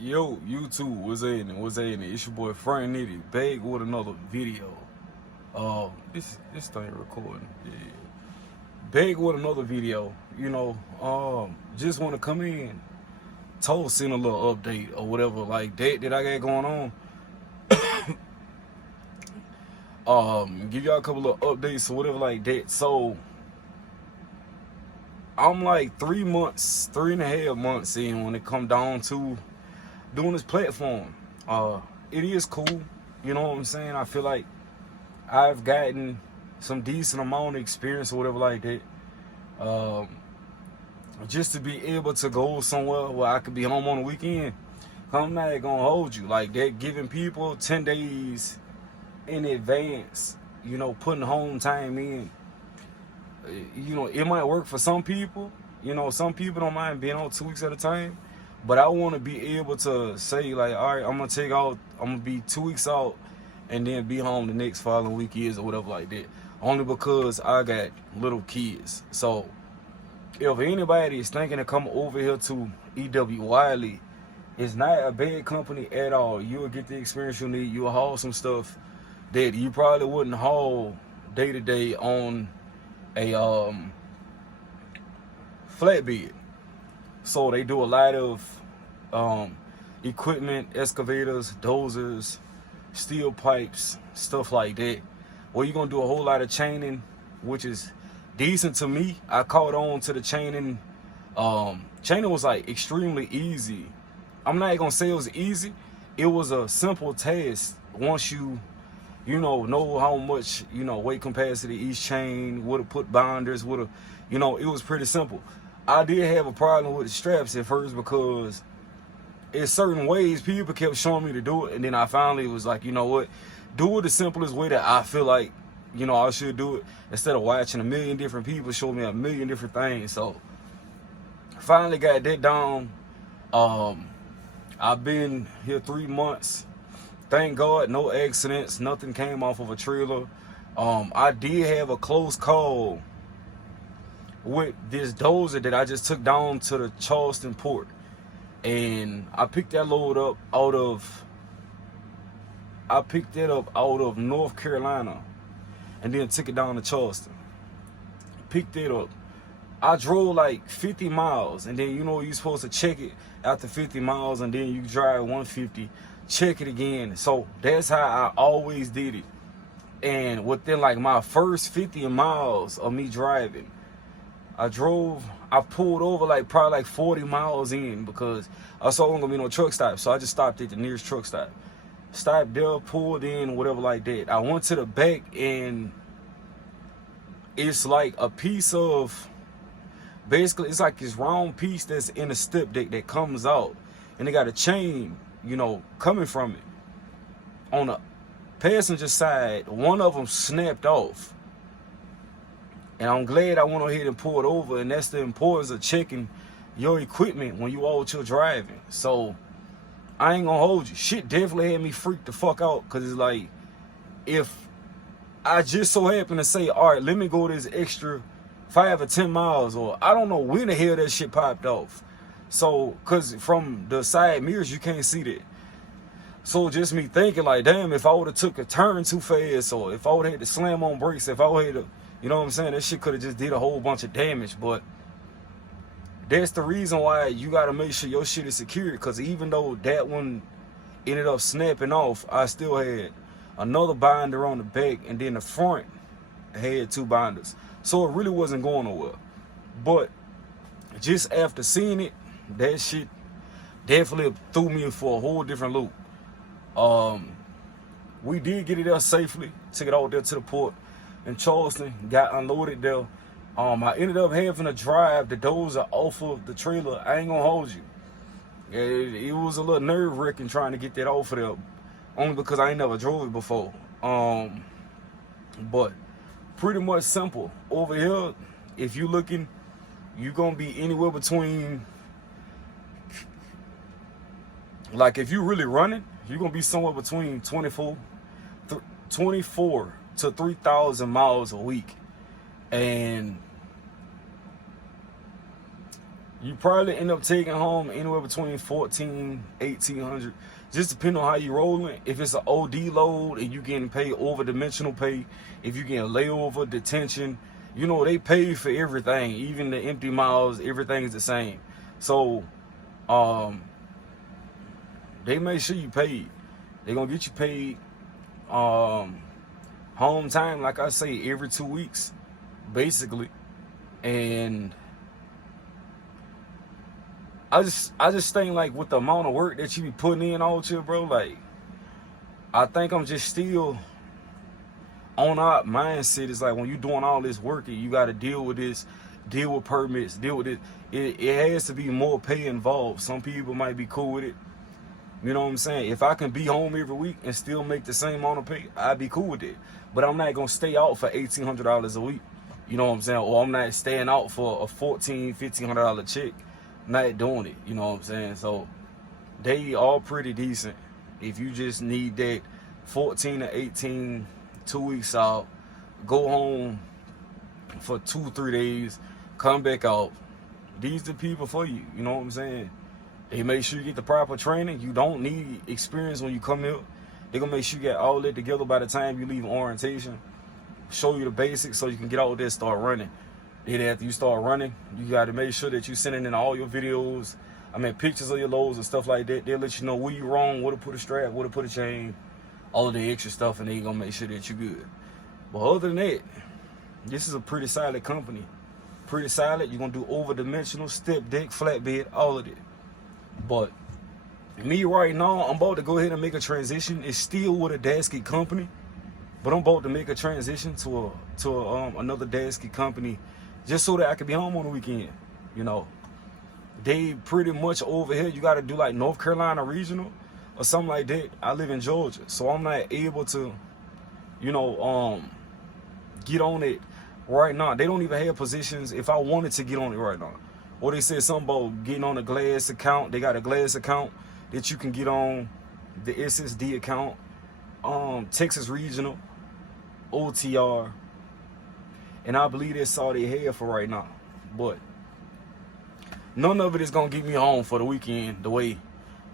Yo, YouTube, what's happening? What's happening? It's your boy Frank Nitty, back with another video. This thing recording. Yeah. Back with another video. Just want to come in, send a little update or whatever like that I got going on. Give y'all a couple of updates or whatever like that. So I'm like 3.5 months in when it come down to doing this platform. It is cool, you know what I'm saying? I feel like I've gotten some decent amount of experience or whatever like that. Just to be able to go somewhere where I could be home on the weekend. I'm not gonna hold you like that, giving people 10 days in advance, putting home time in. It might work for some people. Some people don't mind being on 2 weeks at a time. But I want to be able to say, like, all right, I'm going to be 2 weeks out and then be home the next following week or whatever like that. Only because I got little kids. So if anybody is thinking to come over here to E.W. Wiley, it's not a bad company at all. You'll get the experience you need. You'll haul some stuff that you probably wouldn't haul day to day on a flatbed. So they do a lot of equipment, excavators, dozers, steel pipes, stuff like that. Where you're gonna do a whole lot of chaining, which is decent to me. I caught on to the chaining. Chaining was like extremely easy. I'm not gonna say it was easy. It was a simple task once you know how much, weight capacity each chain, would have put binders, it was pretty simple. I did have a problem with the straps at first because in certain ways people kept showing me to do it, and then I finally was like, you know what, do it the simplest way that I feel like, I should do it, instead of watching a million different people show me a million different things. So finally got that down. I've been here 3 months. Thank God, no accidents, nothing came off of a trailer. I did have a close call with this dozer that I just took down to the Charleston port, and I picked that up out of North Carolina, and then took it down to Charleston. Picked it up. I drove like 50 miles, and then you're supposed to check it after 50 miles, and then you drive 150, check it again. So that's how I always did it. And within like my first 50 miles of me driving, I pulled over probably 40 miles in, because I saw there wasn't gonna be no truck stop. So I just stopped at the nearest truck stop. Stopped there, pulled in, whatever like that. I went to the back, and it's like a piece of, basically it's like this round piece that's in a step deck that comes out, and they got a chain, coming from it. On the passenger side, one of them snapped off. And I'm glad I went ahead and pulled over, and that's the importance of checking your equipment when you out here driving. So I ain't gonna hold you. Shit definitely had me freaked the fuck out, because it's like, if I just so happen to say, all right, let me go this extra 5 or 10 miles, or I don't know when the hell that shit popped off. So, because from the side mirrors, you can't see that. So just me thinking like, damn, if I would have took a turn too fast, or if I would have had to slam on brakes, if I would have had to, you know what I'm saying, that shit could have just did a whole bunch of damage. But that's the reason why you got to make sure your shit is secured, because even though that one ended up snapping off, I still had another binder on the back, and then the front had 2 binders. So it really wasn't going nowhere. But just after seeing it, that shit definitely threw me for a whole different loop. We did get it there safely, took it out there to the port in Charleston, got unloaded there. I ended up having to drive the dozer off of the trailer. I ain't gonna hold you. It was a little nerve-wracking trying to get that off of there, only because I ain't never drove it before. But pretty much simple. Over here, if you looking, you're gonna be anywhere between, like, if you really running, you're gonna be somewhere between 24 to 3,000 miles a week. And you probably end up taking home anywhere between 14, 1800, just depending on how you rolling. If it's an OD load and you getting paid over dimensional pay, if you getting layover, detention, you know, they pay for everything, even the empty miles, everything is the same. So they make sure you paid. They're gonna get you paid home time, like I say, every 2 weeks, basically. And I just think, like, with the amount of work that you be putting in out here, bro, like, I think I'm just still on our mindset. It's like, when you're doing all this work and you got to deal with this, deal with permits, deal with it, it has to be more pay involved. Some people might be cool with it. You know what I'm saying? If I can be home every week and still make the same amount of pay, I'd be cool with it. But I'm not going to stay out for $1,800 a week. You know what I'm saying? Or I'm not staying out for a $1,400, $1,500 check. Not doing it. You know what I'm saying? So they all pretty decent. If you just need that 14 to 18, 2 weeks out, go home for 2-3 days, come back out. These the people for you. You know what I'm saying? They make sure you get the proper training. You don't need experience when you come here. They're going to make sure you get all that together by the time you leave orientation. Show you the basics so you can get out there and start running. Then after you start running, you got to make sure that you're sending in all your videos. I mean, pictures of your loads and stuff like that. They'll let you know where you wrong, where to put a strap, where to put a chain, all of the extra stuff, and they're going to make sure that you're good. But other than that, this is a pretty solid company. Pretty solid. You're going to do over-dimensional, step deck, flatbed, all of it. But me right now, I'm about to go ahead and make a transition. It's still with a dasket company, but I'm about to make a transition to another dasket company, just so that I can be home on the weekend. You know, they pretty much over here. You got to do like North Carolina regional or something like that. I live in Georgia, so I'm not able to, you know, get on it right now. They don't even have positions if I wanted to get on it right now. Or they said something about getting on a glass account. They got a glass account that you can get on, the SSD account, Texas Regional, OTR, and I believe that's all they have for right now. But none of it is gonna get me home for the weekend the way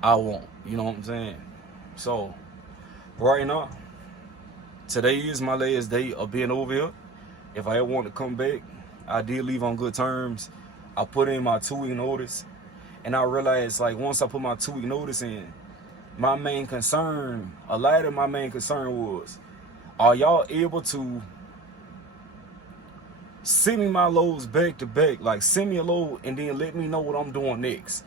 I want. You know what I'm saying? So right now, today is my last day of being over here. If I ever want to come back, I did leave on good terms. I put in my 2-week notice, and I realized, like, once I put my 2-week notice in, my main concern, a lot of my main concern was, are y'all able to send me my loads back to back? Like, send me a load and then let me know what I'm doing next.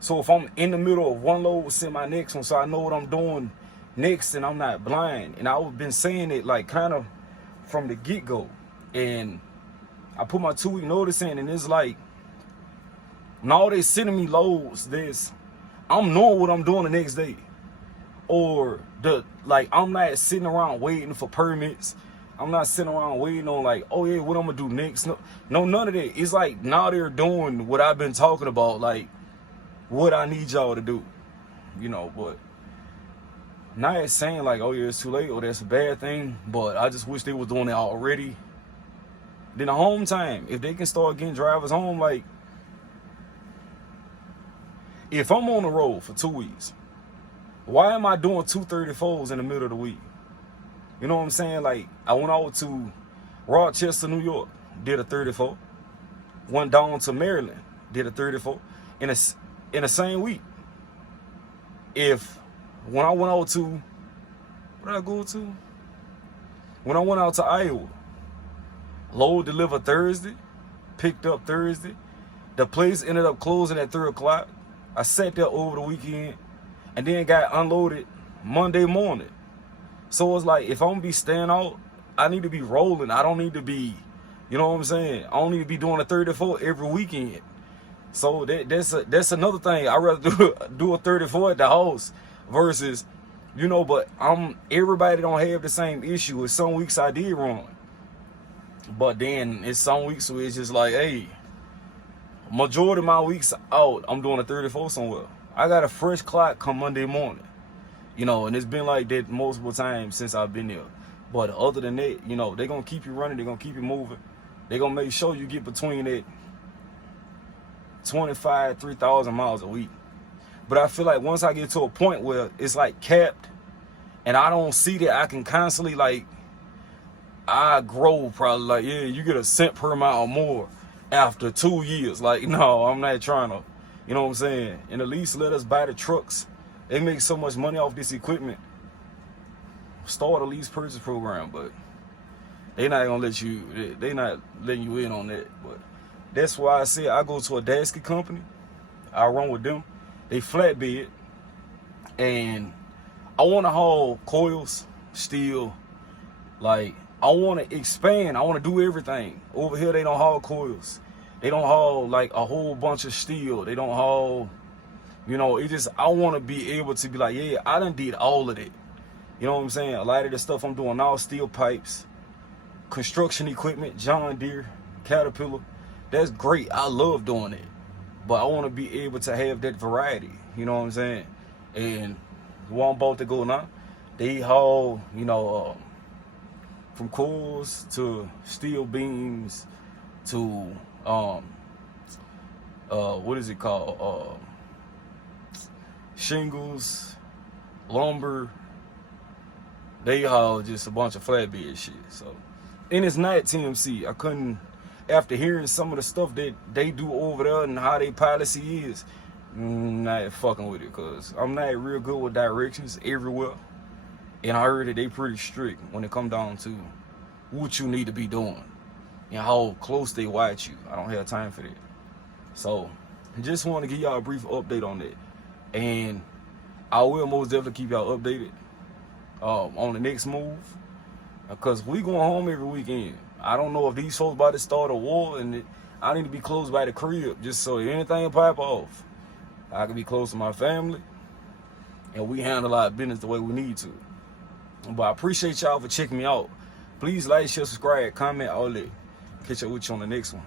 So if I'm in the middle of one load, send my next one so I know what I'm doing next and I'm not blind. And I've been saying it, like, kind of from the get-go. And I put my 2-week notice in, and it's like, now they sending me loads. I'm knowing what I'm doing the next day, or I'm not sitting around waiting for permits. I'm not sitting around waiting on, like, oh yeah, what I'm gonna do next. No, none of that. It's like, now they're doing what I've been talking about, like what I need y'all to do, you know. But not it's saying like, oh yeah, it's too late or that's a bad thing. But I just wish they were doing it already. Then the home time, if they can start getting drivers home, like, if I'm on the road for 2 weeks, why am I doing 234s in the middle of the week? You know what I'm saying? Like, I went out to Rochester, New York, did a 34. Went down to Maryland, did a 34 in the same week. When I went out to, where did I go to? When I went out to Iowa, load delivered Thursday, picked up Thursday. The place ended up closing at 3 o'clock. I sat there over the weekend and then got unloaded Monday morning. So it's like, if I'm gonna be staying out, I need to be rolling. I don't need to be, you know what I'm saying? I don't need to be doing a 34 every weekend. So that's another thing. I'd rather do a 34 at the house versus, you know, but everybody don't have the same issue. It's some weeks I did run. But then it's some weeks where it's just like, hey, majority of my weeks out, I'm doing a 34 somewhere. I got a fresh clock come Monday morning, you know, and it's been like that multiple times since I've been there. But other than that, you know, they're going to keep you running. They're going to keep you moving. They're going to make sure you get between that 25, 3,000 miles a week. But I feel like once I get to a point where it's like capped and I don't see that I can constantly like, I grow probably like, yeah, you get a cent per mile more after 2 years. Like, no, I'm not trying to, you know what I'm saying? And at least let us buy the trucks. They make so much money off this equipment. Start a lease purchase program, but they not gonna let you, they not letting you in on that. But that's why I say I go to a dasket company. I run with them. They flatbed, and I want to haul coils, steel. Like, I want to expand. I want to do everything. Over here, they don't haul coils. They don't haul like a whole bunch of steel. They don't haul, you know, it just, I want to be able to be like, yeah, I done did all of it. You know what I'm saying? A lot of the stuff I'm doing now, steel pipes, construction equipment, John Deere, Caterpillar. That's great. I love doing it. But I want to be able to have that variety. You know what I'm saying? And where I'm about to go now, they haul, you know, from coils to steel beams to, what is it called? Shingles, lumber. They haul just a bunch of flatbed shit. So, and it's not TMC. I couldn't, after hearing some of the stuff that they do over there and how their policy is, not fucking with it, because I'm not real good with directions everywhere. And I heard that they pretty strict when it come down to what you need to be doing and how close they watch you. I don't have time for that. So I just want to give y'all a brief update on that. And I will most definitely keep y'all updated on the next move, because we going home every weekend. I don't know if these folks about to start a war, and I need to be close by the crib just so if anything pop off, I can be close to my family and we handle our business the way we need to. But I appreciate y'all for checking me out. Please like, share, subscribe, comment, all that. Catch up with you on the next one.